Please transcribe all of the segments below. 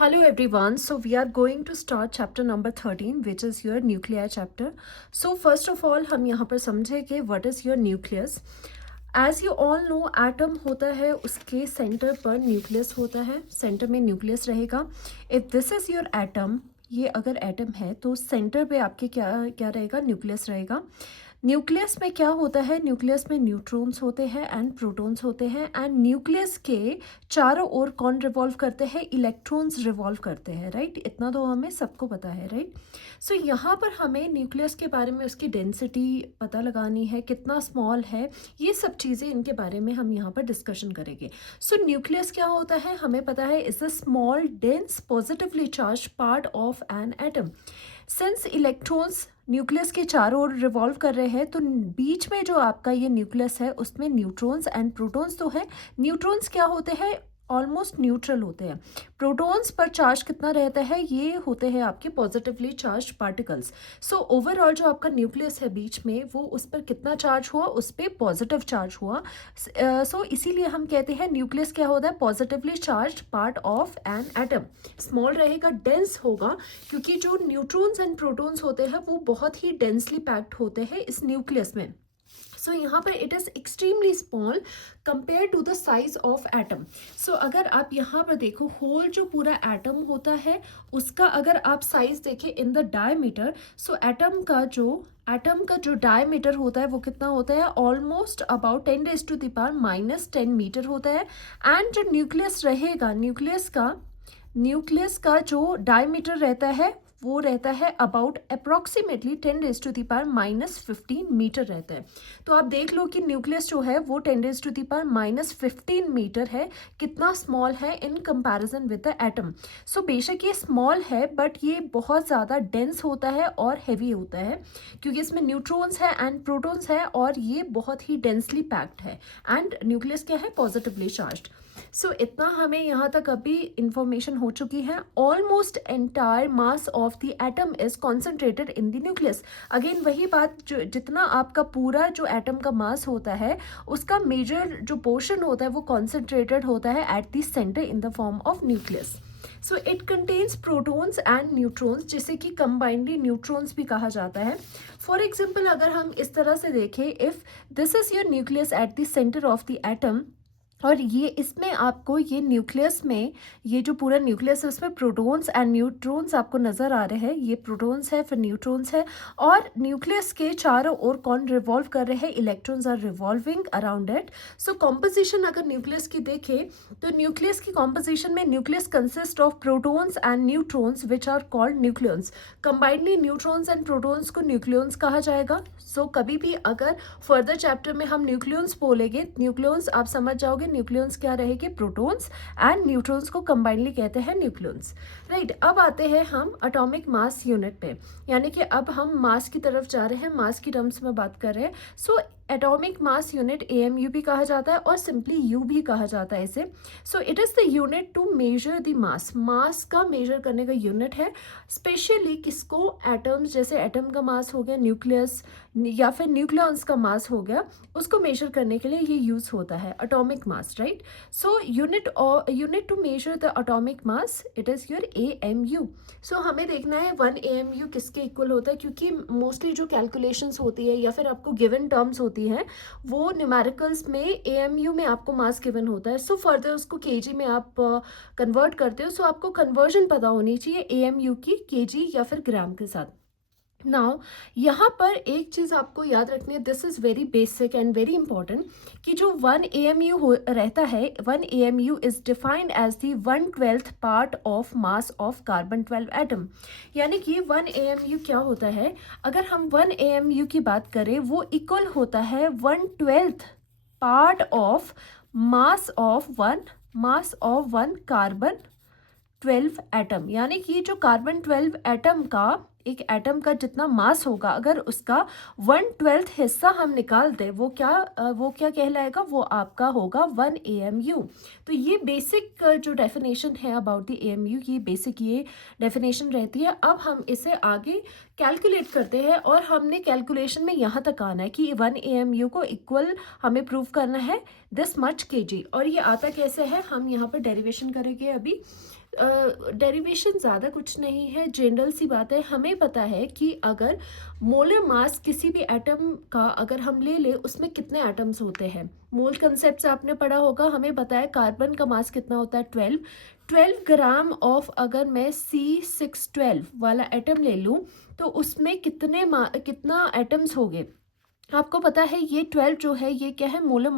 Hello everyone. So we are going to start chapter number 13 which is your nuclei chapter. So first of all हम यहाँ पर समझे कि what is your nucleus. As you all know atom होता है उसके center पर nucleus होता है, center में nucleus रहेगा. If this is your atom, ये अगर atom है तो center पे आपके क्या क्या रहेगा, nucleus रहेगा. न्यूक्लियस में क्या होता है, न्यूक्लियस में न्यूट्रॉन्स होते हैं एंड प्रोटॉन्स होते हैं एंड न्यूक्लियस के चारों ओर कौन रिवॉल्व करते हैं, इलेक्ट्रॉन्स रिवॉल्व करते हैं, राइट. इतना तो हमें सबको पता है, राइट. सो यहाँ पर हमें न्यूक्लियस के बारे में उसकी डेंसिटी पता लगानी है, कितना स्मॉल है, ये सब चीज़ें इनके बारे में हम यहाँ पर डिस्कशन करेंगे. सो न्यूक्लियस क्या होता है हमें पता है, is a small dense positively charge part of an atom. Since electrons nucleus के चारों ओर रिवॉल्व कर रहे हैं तो बीच में जो आपका ये न्यूक्लियस है उसमें न्यूट्रॉन्स एंड प्रोटॉन्स तो है. न्यूट्रॉन्स क्या होते हैं, ऑलमोस्ट न्यूट्रल होते हैं. प्रोटॉन्स पर चार्ज कितना रहता है, ये होते हैं आपके positively charge particles. So overall जो आपका न्यूक्लियस है बीच में वो उस पर कितना चार्ज हुआ, उस पर पॉजिटिव चार्ज हुआ. सो इसीलिए हम कहते हैं न्यूक्लियस क्या होता है, positively charge part of an atom. Small रहेगा, डेंस होगा, क्योंकि जो न्यूट्रॉन्स एंड प्रोटॉन्स होते हैं वो बहुत ही डेंसली पैक्ड होते हैं इस न्यूक्लियस में. सो यहाँ पर it is extremely small compare to the size of atom. So अगर आप यहाँ पर देखो होल जो पूरा एटम होता है उसका अगर आप साइज देखें in the diameter, so atom का जो डायमीटर होता है वो कितना होता है, ऑलमोस्ट अबाउट 10⁻⁻10 मीटर होता है. एंड जो न्यूक्लियस रहेगा, न्यूक्लियस का जो डायमीटर रहता है वो रहता है अबाउट अप्रॉक्सीमेटली 10⁻⁻15 मीटर रहता है. तो आप देख लो कि न्यूक्लियस जो है वो 10⁻⁻15 मीटर है, कितना स्मॉल है in comparison with the atom. So बेशक ये स्मॉल है बट ये बहुत ज़्यादा डेंस होता है और हैवी होता है क्योंकि इसमें न्यूट्रॉन्स है एंड प्रोटॉन्स है और ये बहुत ही डेंसली पैक्ड है एंड न्यूक्लियस क्या है, पॉजिटिवली चार्ज्ड. सो इतना हमें यहाँ तक अभी इंफॉर्मेशन हो चुकी है. Almost entire mass of the atom is concentrated in the nucleus. Again वही बात, जो जितना आपका पूरा जो एटम का मास होता है उसका मेजर जो पोर्शन होता है वो कॉन्सेंट्रेटेड होता है at the centre in the form of nucleus. So it contains protons and neutrons, जिसे कि कंबाइंडली न्यूट्रॉन्स भी कहा जाता है. फॉर एग्जाम्पल अगर हम इस तरह से देखें, if this is your nucleus at the centre of the atom और ये इसमें आपको ये न्यूक्लियस में ये जो पूरा न्यूक्लियस है उसमें प्रोटॉन्स एंड न्यूट्रॉन्स आपको नज़र आ रहे हैं. ये प्रोटॉन्स है, फिर न्यूट्रॉन्स है और न्यूक्लियस के चारों ओर कौन रिवॉल्व कर रहे हैं, electrons are revolving around it. So composition अगर न्यूक्लियस की देखें तो न्यूक्लियस की कॉम्पोजिशन में nucleus consist of protons and neutrons which are called nucleons. Combinedly neutrons and protons को न्यूक्लियंस कहा जाएगा. सो कभी भी अगर फर्दर चैप्टर में हम न्यूक्लियंस बोलेंगे, न्यूक्लियंस आप समझ जाओगे न्यूक्लियंस क्या रहेगी, प्रोटॉन्स एंड न्यूट्रॉन्स को कंबाइनली कहते हैं न्यूक्लियंस, राइट. अब आते हैं हम एटॉमिक मास यूनिट पे, यानी कि अब हम मास की तरफ जा रहे हैं, मास की टर्म्स में बात कर रहे हैं. So atomic mass unit AMU भी कहा जाता है और सिंपली यू भी कहा जाता है इसे. So it is the unit to measure the mass. Mass का मेजर करने का यूनिट है. स्पेशली किसको, एटम्स, जैसे एटम का मास हो गया, न्यूक्लियस या फिर न्यूक्लियॉन्स का मास हो गया, उसको मेजर करने के लिए ये यूज़ होता है atomic mass, right. So unit to measure the atomic mass it is your AMU. So हमें देखना है 1 AMU किसके इक्वल होता है, क्योंकि मोस्टली जो कैलकुलेशंस होती है या फिर आपको गिवन टर्म्स होती हैं वो न्यूमेरिकल्स में AMU में आपको मास गिवन होता है. सो फर्दर उसको kg में आप कन्वर्ट करते हो. सो आपको कन्वर्जन पता होनी चाहिए AMU की kg या फिर ग्राम के साथ. नाउ यहाँ पर एक चीज़ आपको याद रखनी है, this is very basic and very important, कि जो 1 AMU हो रहता है, 1 AMU is defined as the 1/12 part of mass of carbon 12 atom. यानी कि 1 AMU क्या होता है, अगर हम 1 AMU की बात करें वो इक्वल होता है 1/12 part of mass of one carbon 12 atom. यानी कि जो कार्बन 12 एटम का, एक एटम का जितना मास होगा अगर उसका 1/12 हिस्सा हम निकाल दें वो क्या कहलाएगा, वो आपका होगा 1 AMU. तो ये बेसिक जो डेफिनेशन है अबाउट द AMU की, बेसिक ये डेफिनेशन रहती है. अब हम इसे आगे कैलकुलेट करते हैं और हमने कैलकुलेशन में यहाँ तक आना है कि 1 AMU को इक्वल हमें प्रूव करना है दिस मच kg. और ये आता कैसे है, हम यहाँ पर डेरिवेशन करेंगे अभी. डेरिवेशन ज़्यादा कुछ नहीं है, जनरल सी बात है। हमें पता है कि अगर मोलर मास किसी भी एटम का अगर हम ले ले उसमें कितने एटम्स होते हैं, मोल कंसेप्ट से आपने पढ़ा होगा। हमें पता है कार्बन का मास कितना होता है 12 ग्राम ऑफ, अगर मैं C612 वाला एटम ले लूँ तो उसमें कितना एटम्स हो गए। आपको पता है ये 12 जो है ये क्या है, मोलर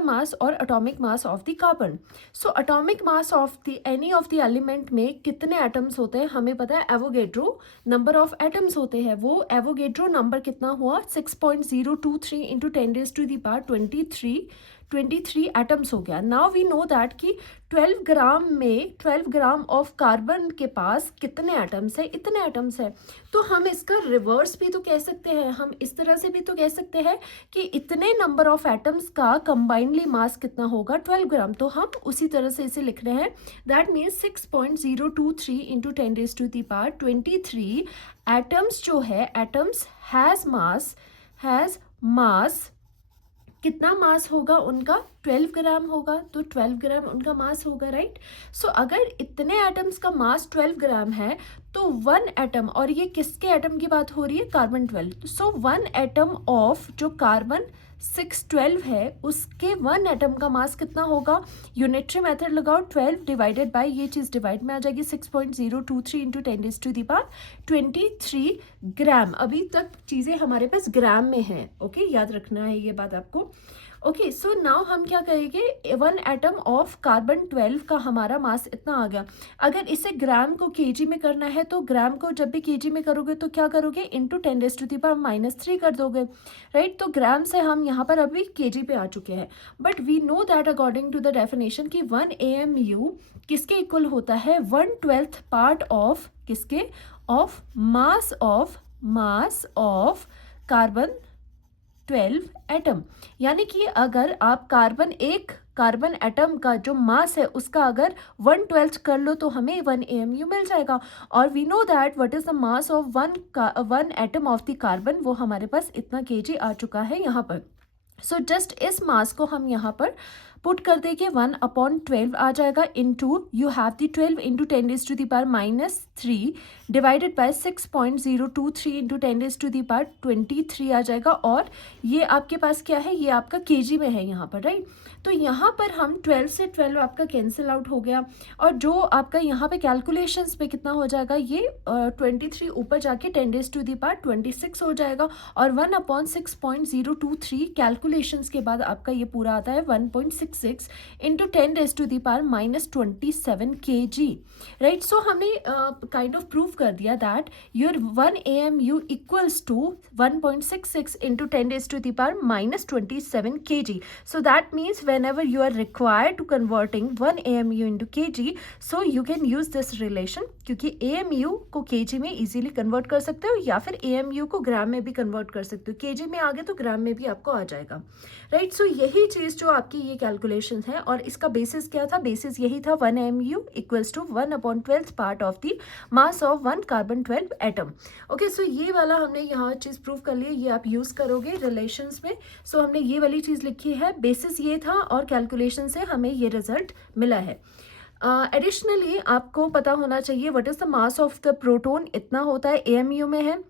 मास और atomic mass of the carbon. So atomic mass of the any of the element में कितने एटम्स होते हैं हमें पता है, एवोगेड्रो नंबर ऑफ एटम्स होते हैं। वो एवोगेड्रो नंबर कितना हुआ 6.023 इंटू 10⁻23 एटम्स हो गया। नाउ वी नो दैट कि 12 ग्राम ऑफ कार्बन के पास कितने एटम्स है, इतने एटम्स है। तो हम इसका रिवर्स भी तो कह सकते हैं, हम इस तरह से भी तो कह सकते हैं कि इतने नंबर ऑफ एटम्स का कंबाइंडली मास कितना होगा 12 ग्राम। तो हम उसी तरह से इसे लिख रहे हैं, दैट मीन्स 6.023 इंटू 10⁻23 एटम्स जो है, एटम्स हैज़ मास, कितना मास होगा उनका 12 ग्राम होगा, तो 12 ग्राम उनका मास होगा, राइट। सो अगर इतने एटम्स का मास 12 ग्राम है तो 1 एटम, और ये किसके एटम की बात हो रही है, कार्बन 12। सो 1 एटम ऑफ जो कार्बन 612 है उसके 1 एटम का मास कितना होगा, यूनिटरी मेथड लगाओ, 12 डिवाइडेड बाय, ये चीज़ डिवाइड में आ जाएगी, 6.023 इंटू 10⁻23 ग्राम। अभी तक चीज़ें हमारे पास ग्राम में हैं, ओके, याद रखना है ये बात आपको। ओके, सो नाउ हम क्या करेंगे, 1 एटम ऑफ कार्बन 12 का हमारा मास इतना आ गया। अगर इसे ग्राम को केजी में करना है तो ग्राम को जब भी केजी में करोगे तो क्या करोगे, इंटू 10⁻³ कर दोगे, राइट। तो ग्राम से हम यहाँ पर अभी केजी पे आ चुके हैं। But we know that according to the definition कि 1 AMU किसके इक्वल होता है, 1/12 पार्ट ऑफ किसके, of mass of carbon 12 atom. यानी कि अगर आप कार्बन एटम का जो मास है उसका अगर 1/12 कर लो तो हमें 1 AMU मिल जाएगा। और we know that what is the mass of one atom of the carbon, वो हमारे पास इतना केजी आ चुका है यहाँ पर। सो जस्ट इस मास को हम यहाँ पर पुट कर देंगे, 1/12 आ जाएगा, into you have the 12 into 10⁻³ divided by 6.023 into 10⁻23 आ जाएगा। और ये आपके पास क्या है, ये आपका केजी में है यहाँ पर, राइट। तो यहाँ पर हम 12 से 12 आपका कैंसिल आउट हो गया, और जो आपका यहाँ पे कैलकुलेशंस पे कितना हो जाएगा, ये 23 ऊपर जाके 10⁻26 हो जाएगा। और 1/6.023 कैलकुलेशंस के बाद आपका ये पूरा आता है 1.66 इंटू 10⁻27 kg, राइट। सो हमने काइंड ऑफ प्रूव कर दिया that your 1 AMU equals to 1.66 into 10⁻27 kg. So that means whenever you are required to converting 1 AMU into kg, so you can use this relation, क्योंकि AMU को kg में easily convert कर सकते हो या फिर AMU को ग्राम में भी convert कर सकते हो। kg में आगे तो ग्राम में भी आपको आ जाएगा, राइट। सो यही चीज़ जो आपकी ये कैलकुलेशन है, और इसका बेसिस क्या था, बेसिस यही था 1 AMU equals to 1/12 part of the mass of 1 carbon 12 atom. Okay, so ये वाला हमने यहाँ चीज़ प्रूव कर लिया, ये आप यूज़ करोगे रिलेशंस में। सो हमने ये वाली चीज़ लिखी है, बेसिस ये था और कैलकुलेशन से हमें ये रिजल्ट मिला है। एडिशनली आपको पता होना चाहिए what is the mass of the proton, इतना होता है, AMU में है।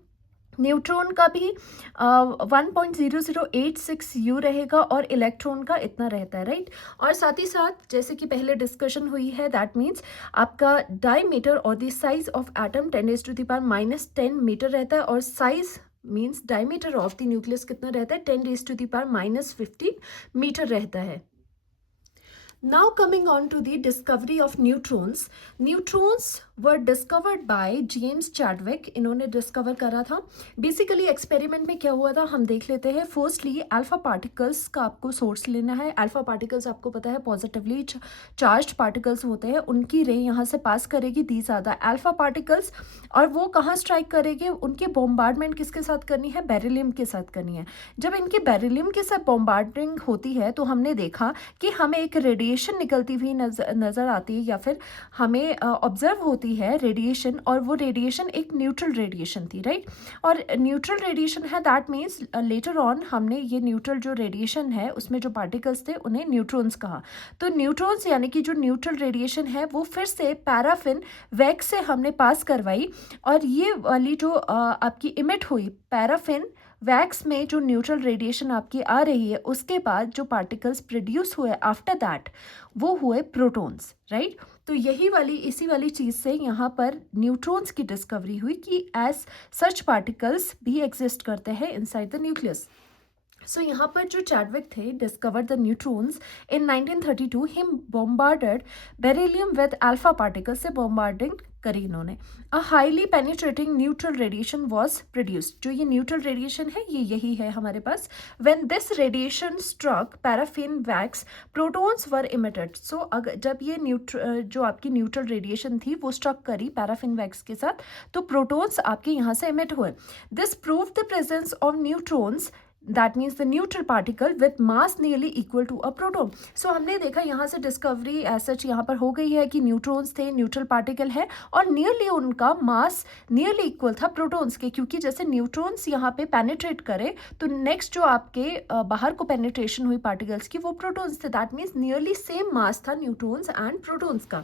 न्यूट्रॉन का भी 1.0086 U रहेगा और इलेक्ट्रॉन का इतना रहता है, राइट। और साथ ही साथ जैसे कि पहले डिस्कशन हुई है, दैट मीन्स आपका डायमीटर और the size of atom 10⁻10 metre रहता है, और size means diameter of the nucleus कितना रहता है, 10⁻15 मीटर रहता है। Now coming on to the discovery of neutrons. Neutrons were discovered by James Chadwick. इन्होंने डिस्कवर करा था। बेसिकली एक्सपेरिमेंट में क्या हुआ था हम देख लेते हैं। फर्स्टली अल्फा पार्टिकल्स का आपको सोर्स लेना है। अल्फा पार्टिकल्स आपको पता है पॉजिटिवली चार्ज्ड पार्टिकल्स होते हैं, उनकी रे यहाँ से पास करेगी, these are the alpha particles. और वो कहाँ स्ट्राइक करेंगे, उनके बॉम्बार्डमेंट किसके साथ करनी है, बेरिलियम के साथ करनी है। जब इनके बेरिलियम के साथ बॉम्बार्डिंग होती है तो हमने देखा कि हमें एक रेडिएशन रेडिएशन निकलती हुई नज़र आती है या फिर हमें ऑब्जर्व होती है रेडिएशन, और वो रेडिएशन एक न्यूट्रल रेडिएशन थी, राइट। और न्यूट्रल रेडिएशन है, दैट मीन्स लेटर ऑन हमने ये न्यूट्रल जो रेडिएशन है उसमें जो पार्टिकल्स थे उन्हें न्यूट्रॉन्स कहा। तो न्यूट्रॉन्स यानी कि जो न्यूट्रल रेडिएशन है वो फिर से पैराफिन वैक्स से हमने पास करवाई, और ये वाली जो आपकी इमिट हुई पैराफिन वैक्स में जो न्यूट्रल रेडिएशन आपकी आ रही है, उसके बाद जो पार्टिकल्स प्रोड्यूस हुए आफ्टर दैट वो हुए प्रोटॉन्स, राइट। तो यही वाली इसी वाली चीज़ से यहाँ पर न्यूट्रॉन्स की डिस्कवरी हुई कि एज सच पार्टिकल्स भी एग्जिस्ट करते हैं इनसाइड द न्यूक्लियस। सो यहाँ पर जो चैडविक थे discover the neutrons in 1932, him bombarded beryllium with alpha particles से बॉम्बार्डिंग करी इन्होंने। A highly penetrating neutral radiation was produced. जो ये न्यूट्रल रेडिएशन है ये यही है हमारे पास। When this radiation struck paraffin wax protons were emitted. So अगर जब ये जो आपकी न्यूट्रल रेडिएशन थी वो स्ट्रक करी पैराफिन वैक्स के साथ, तो प्रोटॉन्स आपके यहाँ से इमिट हुए। This prove the presence of neutrons, that means the neutral particle with mass nearly equal to a proton. So हमने देखा यहाँ से डिस्कवरी एज सच यहाँ पर हो गई है कि न्यूट्रॉन्स थे, न्यूट्रल पार्टिकल है, और नियरली उनका मास नियरली इक्वल था प्रोटॉन्स के, क्योंकि जैसे न्यूट्रॉन्स यहाँ पे पेनिट्रेट करे तो नेक्स्ट जो आपके बाहर को पेनिट्रेशन हुई पार्टिकल्स की वो प्रोटॉन्स थे, that means nearly same mass था न्यूट्रॉन्स एंड प्रोटॉन्स का,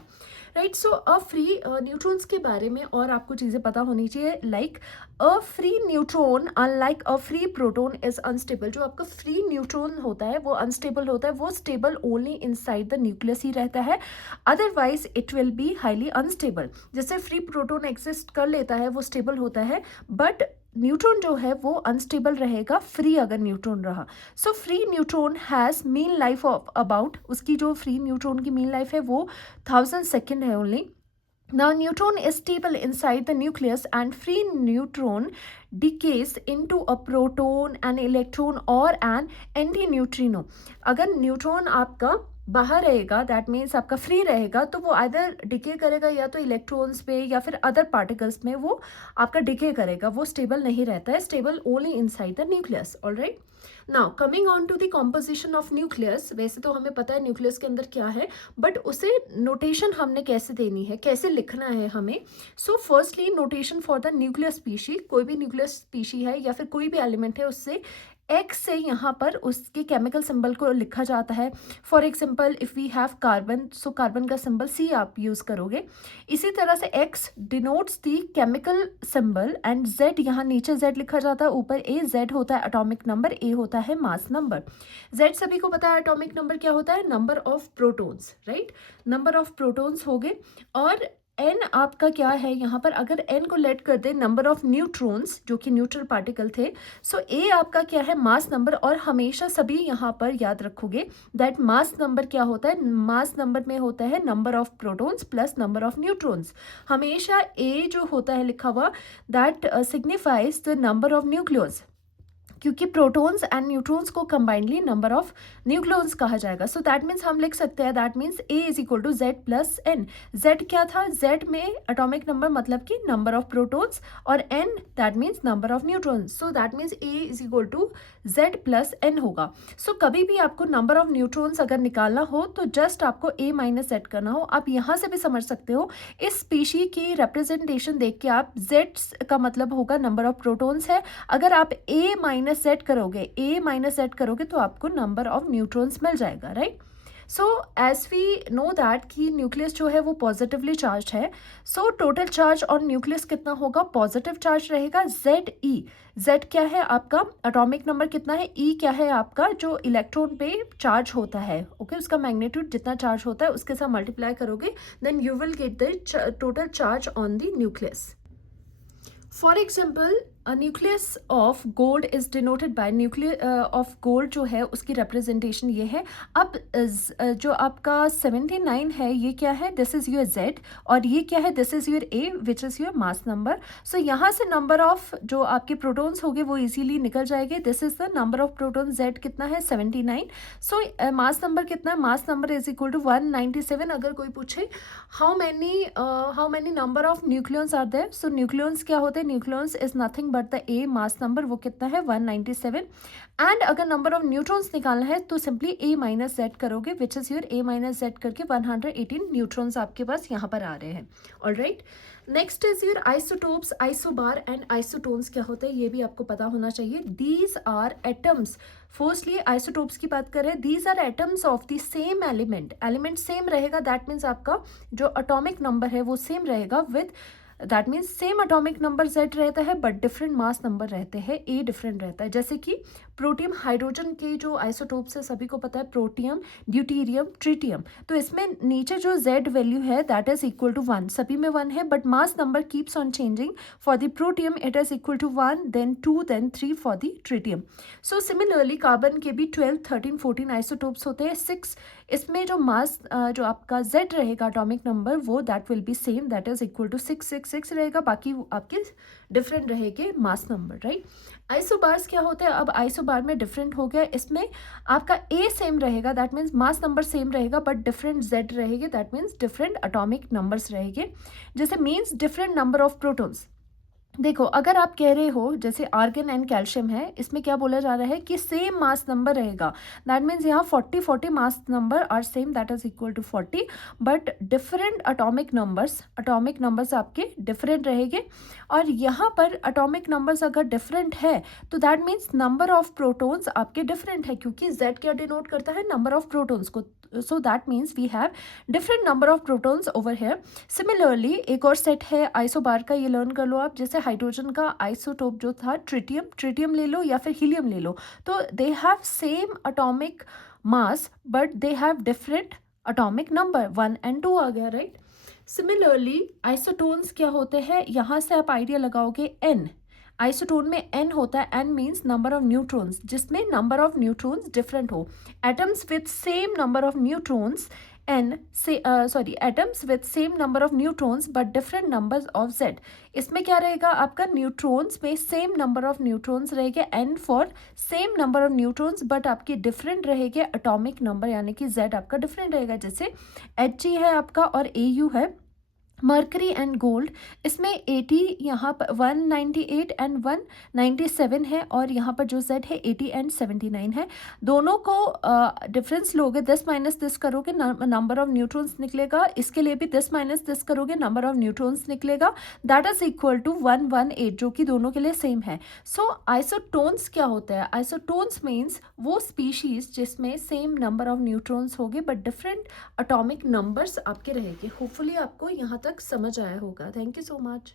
right. So a free neutrons के बारे में और आपको चीज़ें पता होनी चाहिए, like a free neutron unlike a free proton is unstable. जो आपका फ्री न्यूट्रॉन होता है वो अनस्टेबल होता है, वो stable only inside the nucleus ही रहता है, otherwise it will be highly unstable. जैसे फ्री प्रोटॉन एग्जिस्ट कर लेता है वो स्टेबल होता है, बट न्यूट्रॉन जो है वो अनस्टेबल रहेगा फ्री अगर न्यूट्रॉन रहा। So free neutron has mean life of about, उसकी जो फ्री न्यूट्रॉन की मीन लाइफ है वो 1000 सेकेंड है only. Now neutron is stable inside the nucleus and free neutron decays into a proton, an electron or an antineutrino. अगर neutron आपका बाहर रहेगा दैट मीन्स आपका फ्री रहेगा, तो वो आइदर डिके करेगा या तो इलेक्ट्रॉन्स पे या फिर अदर पार्टिकल्स में वो आपका डिके करेगा, वो स्टेबल नहीं रहता है, stable only inside the nucleus. Alright, now coming on to the composition of nucleus. वैसे तो हमें पता है न्यूक्लियस के अंदर क्या है, बट उसे नोटेशन हमने कैसे देनी है, कैसे लिखना है हमें। So firstly notation for the nucleus species, कोई भी न्यूक्लियस स्पीशी है या फिर कोई भी एलिमेंट है उससे एक्स से यहाँ पर उसके केमिकल सिंबल को लिखा जाता है। For example if we have carbon, so carbon का सिंबल सी आप यूज़ करोगे। इसी तरह से X denotes the chemical symbol and Z, यहाँ नीचे जेड लिखा जाता है, ऊपर ए। जेड होता है एटॉमिक नंबर, ए होता है मास नंबर। जेड सभी को पता है एटॉमिक नंबर क्या होता है, number of protons, right, number of protons हो गए। और एन आपका क्या है यहाँ पर, अगर एन को लेट कर दे नंबर ऑफ न्यूट्रॉन्स जो कि न्यूट्रल पार्टिकल थे, सो ए आपका क्या है, मास नंबर। और हमेशा सभी यहाँ पर याद रखोगे दैट मास नंबर क्या होता है, मास नंबर में होता है number of protons plus number of neutrons. हमेशा ए जो होता है लिखा हुआ that signifies the number of nucleus, क्योंकि प्रोटॉन्स एंड न्यूट्रॉन्स को कंबाइंडली नंबर ऑफ न्यूक्लियॉन्स कहा जाएगा। सो दैट मीन्स हम लिख सकते हैं that means A is equal to Z plus N. Z क्या था, जेड में एटॉमिक नंबर मतलब कि नंबर ऑफ प्रोटॉन्स, और N that means number of neutrons. So that means A is equal to Z plus N होगा। So कभी भी आपको नंबर ऑफ न्यूट्रॉन्स अगर निकालना हो तो जस्ट आपको ए माइनस जेड करना हो। आप यहाँ से भी समझ सकते हो, इस स्पीशी की रिप्रेजेंटेशन देख के आप जेड का मतलब होगा नंबर ऑफ प्रोटॉन्स है, अगर आप ए माइनस सेट करोगे, ए माइनस सेट करोगे तो आपको नंबर ऑफ न्यूट्रॉन्स मिल जाएगा, right. So as we know that कि न्यूक्लियस जो है वो पॉजिटिवली चार्ज है, so total charge on nucleus कितना होगा, पॉजिटिव चार्ज रहेगा जेड ई। जेड क्या है आपका एटॉमिक नंबर कितना है, ई क्या है आपका जो इलेक्ट्रॉन पे चार्ज होता है, ओके उसका मैग्नीट्यूड जितना चार्ज होता है उसके साथ मल्टीप्लाई करोगे, then you will get the total charge on the nucleus. For example nucleus of gold is denoted by nucleus of gold जो है उसकी रिप्रेजेंटेशन ये है। अब जो आपका 79 है ये क्या है, दिस इज योर जेड, और ये क्या है, this is your A which is your mass number. So यहाँ से नंबर ऑफ जो आपके प्रोटॉन्स होंगे वो इजीली निकल जाएंगे। This is the number of proton, Z कितना है 79। सो मास नंबर कितना है, mass number is equal to 197। अगर कोई पूछे how many number of nucleons are there, so nucleons क्या होते हैं, nucleons is nothing but the A mass number वो कितना है 197। एंड अगर नंबर ऑफ न्यूट्रॉन्स निकालना है तो सिंपली ए माइनस जेड करोगे, which is your A minus Z करके 118 न्यूट्रॉन्स आपके पास यहाँ पर आ रहे हैं। Alright, next is your isotopes, isobar and isotones क्या होते हैं ये भी आपको पता होना चाहिए। These are atoms, firstly isotopes की बात करें, these are atoms of the same element, element same रहेगा, दैट मीन्स आपका जो अटोमिक नंबर है वो सेम रहेगा with, that means same atomic number Z रहता है बट डिफरेंट मास नंबर रहते हैं, A डिफरेंट रहता है। जैसे कि प्रोटियम, हाइड्रोजन के जो आइसोटोप्स है सभी को पता है, प्रोटियम, ड्यूटीरियम, ट्रिटियम, तो इसमें नीचे जो Z वैल्यू है दैट इज इक्वल टू 1, सभी में 1 है, but mass number keeps on changing. For the protium it is equal to 1, then 2, then 3 for the tritium. So similarly carbon के भी 12, 13, 14 आइसोटोप्स होते हैं, 6, इसमें जो मास जो आपका Z रहेगा अटोमिक नंबर वो that will be same, that is equal to 666 रहेगा, बाकी आपके डिफरेंट रहेंगे मास नंबर, राइट। आइसोबार्स क्या होते हैं, अब आइसोबार में डिफरेंट हो गया, इसमें आपका A सेम रहेगा, that means mass number same रहेगा बट डिफरेंट Z रहेंगे, that means different atomic numbers रहेंगे। जैसे means different number of protons, देखो अगर आप कह रहे हो जैसे आर्गन एंड कैल्शियम है, इसमें क्या बोला जा रहा है कि सेम मास नंबर रहेगा, दैट मीन्स यहाँ 40 mass number are same, that is equal to 40, but different atomic numbers आपके डिफरेंट रहेंगे। और यहाँ पर अटोमिक नंबर्स अगर डिफरेंट है तो that means number of protons आपके डिफरेंट है, क्योंकि Z क्या डिनोट करता है, नंबर ऑफ प्रोटॉन्स को, so that means we have different number of protons over here. Similarly एक और सेट है आइसोबार का, ये लर्न कर लो आप। जैसे हाइड्रोजन का आइसोटोप जो था ट्रिटियम ले लो या फिर हीलियम ले लो, तो they have same atomic mass but they have different atomic number, 1 and 2 आ गया, राइट। सिमिलरली आइसोटोन्स क्या होते हैं, यहाँ से आप आइडिया लगाओगे N, आइसोटोन में N होता है, N means number of neutrons, जिसमें नंबर ऑफ न्यूट्रॉन्स डिफरेंट हो। Atoms with same number of neutrons atoms with same number of neutrons but different numbers of Z, इसमें क्या रहेगा आपका, न्यूट्रॉन्स में सेम नंबर ऑफ न्यूट्रॉन्स रहेंगे, N for same number of neutrons but आपके different रहेंगे atomic number, यानी कि Z आपका डिफरेंट रहेगा। जैसे Hg है आपका और Au है, मर्करी एंड गोल्ड, इसमें 80 यहाँ पर 198 एंड 197 है, और यहाँ पर जो Z है 80 एंड 79 है। दोनों को डिफरेंस लोगे, 10 माइनस 10 करोगे नंबर ऑफ न्यूट्रॉन्स निकलेगा, इसके लिए भी 10 माइनस 10 करोगे नंबर ऑफ न्यूट्रॉन्स निकलेगा, दैट इज इक्वल टू 118, जो कि दोनों के लिए सेम है। सो आइसोटोन्स क्या होता है, आइसोटोन्स मीन्स वो स्पीशीज जिसमें सेम नंबर ऑफ न्यूट्रॉन्स होंगे बट डिफरेंट अटोमिक नंबर्स आपके रहेंगे। होपफुली आपको यहाँ तक समझ आया होगा। Thank you so much.